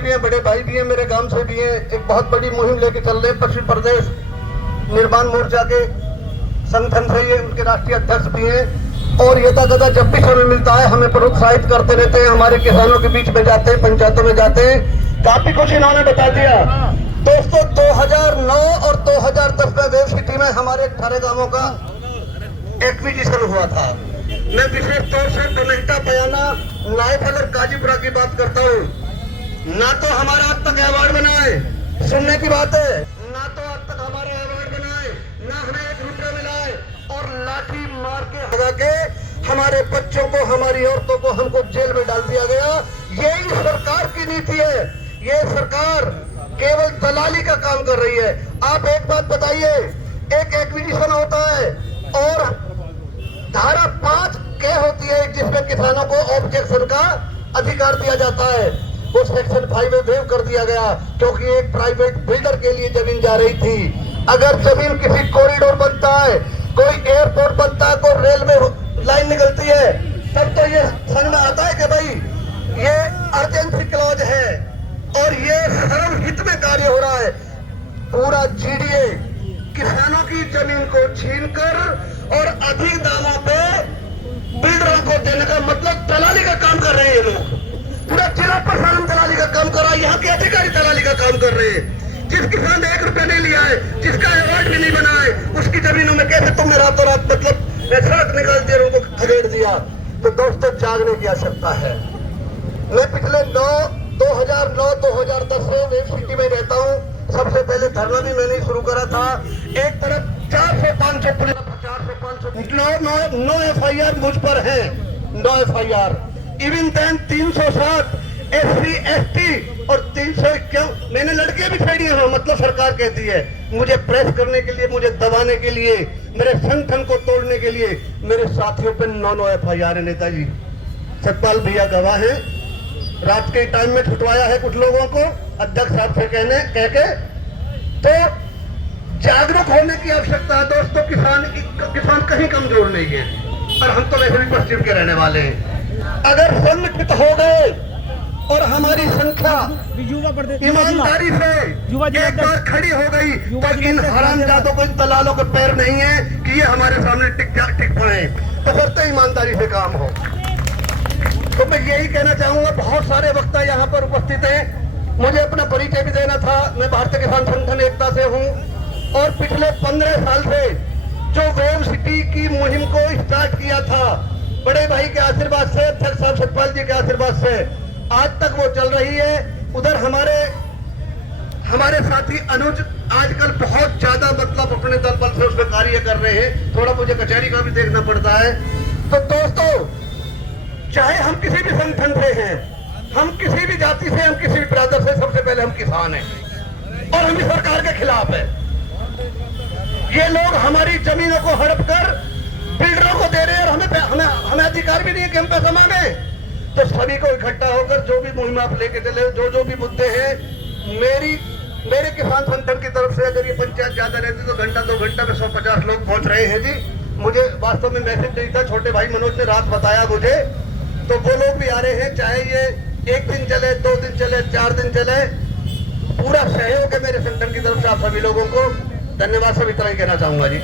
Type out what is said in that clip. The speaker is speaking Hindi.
जी भी हैं, बड़े भाई भी हैं, मेरे गांव से भी हैं। एक बहुत बड़ी मुहिम लेके चल रहे हैं पश्चिम प्रदेश निर्माण मोर्चा के संगठन से, ये उनके राष्ट्रीय अध्यक्ष भी हैं। और यथाकथा जब भी समय मिलता है हमें प्रोत्साहित करते रहते हैं, हमारे किसानों के बीच में जाते हैं, पंचायतों में जाते हैं। काफी कुछ इन्होंने बता दिया। दोस्तों 2009 और 2010 में वेव सिटी में हमारे 18 गांवों का एक्विजिशन हुआ था। मैं विशेष तौर से डोनेटा, बयाना, नायफल और काजीपुरा की बात करता हूँ। ना तो हमारा आज तक अवार्ड बनाए, सुनने की बात है, ना तो आज तक हमारे अवार्ड बनाए, ना हमें 1 रुपया मिला है। और लाठी मार के भगा के हमारे बच्चों को, हमारी औरतों को हमको जेल में डाल दिया गया। यही सरकार की नीति है। ये सरकार केवल दलाली का काम कर रही है। आप एक बात बताइए, एक एक्विजिशन होता है और धारा 5 क्या होती है जिसमें किसानों को ऑब्जेक्शन का अधिकार दिया जाता है, वो सेक्शन 5 में वेव कर दिया गया क्योंकि एक प्राइवेट बिल्डर के लिए जमीन जा रही थी। अगर जमीन किसी कॉरिडोर बनता है, कोई एयरपोर्ट बनता है, कोई रेलवे लाइन निकलती है, तब तो ये समझ में आता है कि भाई ये अर्जेंसी क्लॉज है और ये सर्वहित में कार्य हो रहा है। पूरा जीडीए किसानों की जमीन को छीनकर और अधिक दामों पे बिल्डरों को देने का मतलब दलाली का काम कर रहे हैं ये लोग। पूरा जिला प्रशासन दलाली का काम कर रहा है, यहाँ के अधिकारी दलाली का काम कर रहे हैं। जिस किसान ने 1 रुपया नहीं लिया है, जिसका अवार्ड भी नहीं बना है, उसकी जमीनों में कैसे तुमने रातों रात मतलब सड़क निकाल दिया, उनको खदेड़ दिया। तो दोस्तों जागने की आवश्यकता है। मैं पिछले 2009-2010 से वेव सिटी में रहता हूँ। सबसे पहले धरना भी मैंने शुरू करा था। एक तरफ 400-500 पुलिस, 400-500 9 FIR मुझ पर है, 9 FIR। Even then 307 SC ST और 351 मैंने लड़के भी छेड़ी हैं। मतलब सरकार कहती है मुझे प्रेस करने के लिए, मुझे दबाने के लिए, मेरे संगठन को तोड़ने के लिए। मेरे साथियों पे 9 FIR है। नेताजी सतपाल भैया गवाह है। रात के टाइम में छुटवाया है कुछ लोगों को अध्यक्ष साहब से कह के। तो जागरूक होने की आवश्यकता है दोस्तों। किसान कहीं कमजोर नहीं है और हम तो वैसे भी पश्चिम के रहने वाले हैं। अगर संगठित हो गए और हमारी संख्या ईमानदारी से एक बार खड़ी हो गई तो इन हरामजादों को, इन दलालों के पैर नहीं है कि ये हमारे सामने टिक पाए। तो फिर तो ईमानदारी से काम हो। तो मैं यही कहना चाहूंगा, बहुत सारे वक्ता यहाँ पर उपस्थित हैं। मुझे अपना परिचय भी देना था। मैं भारतीय किसान संगठन एकता से हूँ और पिछले 15 साल से जो वेव सिटी की मुहिम को स्टार्ट किया था, बड़े भाई के आशीर्वाद से, अध्यक्ष साहब सतपाल जी के आशीर्वाद से आज तक वो चल रही है। उधर हमारे साथी अनुज आजकल बहुत ज्यादा मतलब अपने दल बल से उसमें कार्य कर रहे हैं। थोड़ा मुझे कचहरी का भी देखना पड़ता है। तो दोस्तों चाहे हम किसी भी संगठन से हैं, हम किसी भी जाति से, हम किसी भी ब्रादर से, सबसे पहले हम किसान हैं और हम इस सरकार के खिलाफ है। ये लोग हमारी जमीनों को हड़प कर बिल्डरों को दे रहे हैं और हमें अधिकार भी नहीं है कि हम पैसा मांगे। तो सभी को इकट्ठा होकर जो भी मुहिम आप लेके चले, जो भी मुद्दे हैं, मेरे किसान संगठन की तरफ से अगर ये पंचायत ज्यादा रहती तो घंटा 2 घंटा में 150 लोग पहुंच रहे हैं जी। मुझे वास्तव में मैसेज नहीं था, छोटे भाई मनोज ने रात बताया मुझे। तो वो लोग भी आ रहे हैं, चाहे ये 1 दिन चले, 2 दिन चले, 4 दिन चले। पूरा सहयोग है मेरे संगठन की तरफ से आप सभी लोगों को। धन्यवाद। सब इतना ही कहना चाहूंगा जी।